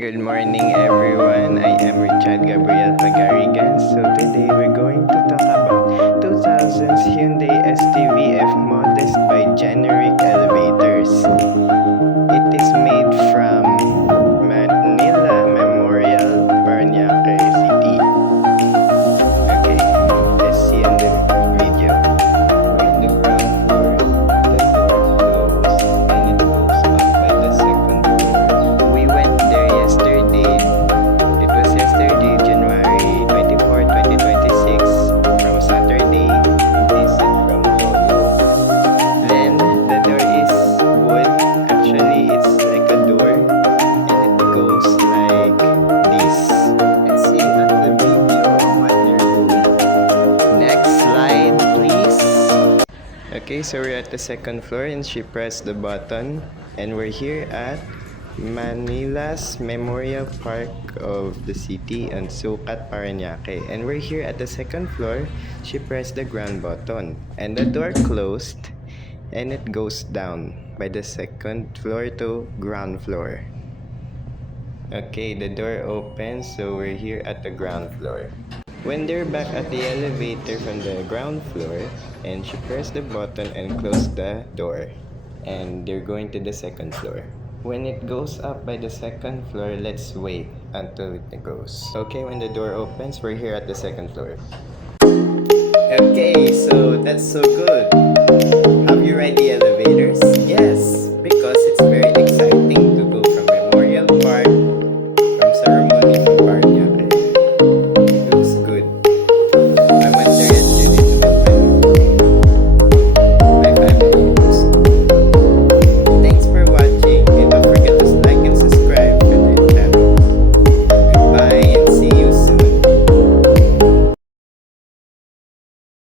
Good morning everyone, I am Richard Gabriel Pagarigan. So today we're going to talk about 2000's Hyundai STVF Modest by Generic Elevators. It is made from Manila Memorial, Parañaque City. Okay, let's see in the video. We're in the ground floor, the door closed and it goes up by the second floor. We went there yesterday. It was yesterday, January 24, 2026, from Saturday. Visit from Lolo. Then the door is wood. Actually, it's like a door, and it goes like this. Let's see at the video what they're doing. Next slide, please. Okay, so we're at the second floor, and she pressed the button, and we're here at Manila's Memorial Park of the city on Sucat, Parañaque. And we're here at the second floor. She pressed the ground button and the door closed and it goes down by the second floor to ground floor. Okay, the door opens, so we're here at the ground floor. When they're back at the elevator from the ground floor, and she pressed the button and closed the door, and they're going to the second floor. When it goes up by the second floor, let's wait until it goes. Okay, when the door opens, we're here at the second floor. Okay, so that's so good. Have you read the elevators?